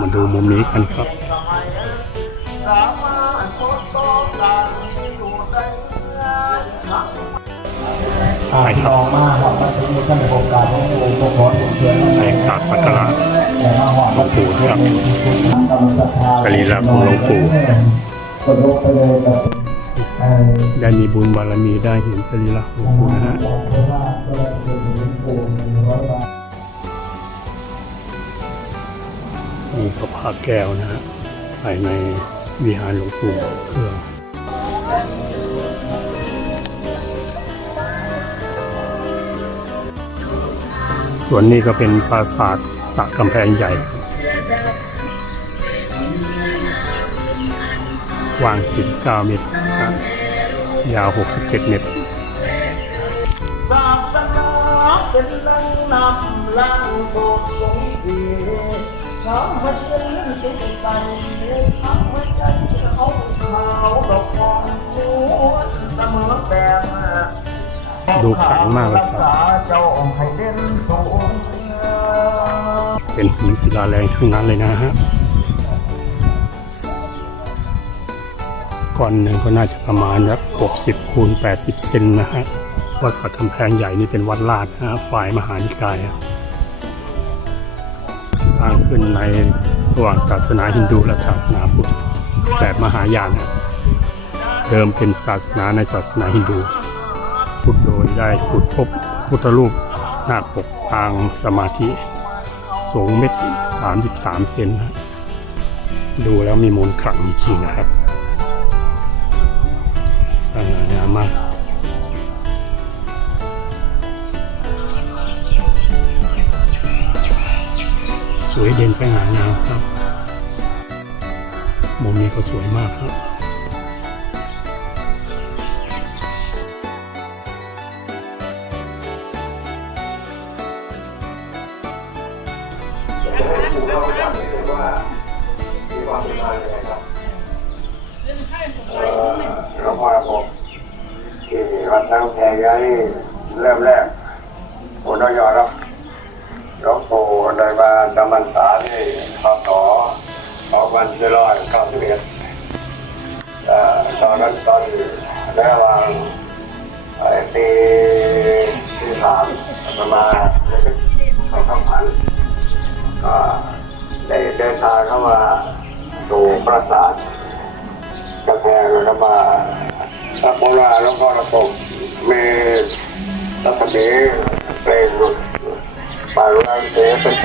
มาดูมุมนี้กันครับอ่าพี่น้องมากครับมาถึงท่านโครงการของหลวงพ่อขอหลวงเพื่อนให้กราบสักการะแต่มาหอดหลวงปู่ครับสรีระของหลวงปู่กดลงไปเลยกับเอ่อได้มีบุญบารมีได้เห็นสรีระของหลวงปู่นะฮะาทนี่ก็พระแก้วนะฮะภายในวิหารหลวงปู่เครื่องส่วนนี้ก็เป็นปราสาทสระกำแพงใหญ่ วาง19เมตรนะฮะยาว 67 เมตรศาสนาเป็นล่งนำล้างบสถ์สงฆ์สี ทำให้เป็นจิตใจทำให้ใจเขาขาวดอกทองม้วนเสมอแบบดูขลังมากเลยครับรัษาเจ้าให้เด่นเป็นหินศิลาแรงทั้งนั้นเลยนะฮะก่อนหนึ่งก็น่าจะประมาณสัก60คูณ80 เซนนะฮะวัดสักกำแพงใหญ่นี่เป็นวัดลาดนะฮะฝ่ายมหานิกายอะ สร้างขึ้นในระหว่างศาสนาฮินดูและศาสนาพุทธแบบมหายานนะเดิมเป็นศาสนาในศาสนาฮินดูพุทธโดยได้ขุดพบพุทธรูปหน้าปกปางสมาธิสูงเมตรสามสิบสามเซนนะดูแล้วมีมูลขลังจริงนะครับสง่างามมาก วยเด่นสง่างามครับมุมนี้ก็สวยมากครับหลวงพ่อผมที่วัดทั้งแพงยันี่เริ่มแรกผมต้องยอมรับ หลวงปู่ได้มาจำพรรษาที่พศสองพันสี่ร้อยเก้าสิบเอ็ดตอนนั้นตอนระหว่างปีที่สามประมาณเข้าคำพันก็ได้เดินทางเข้ามาสู่ปราสาทกาแฟแล้วมาตักโบราณแล้วก็ระบบมีตักเสีเพลง ปลายรังเสียเป็น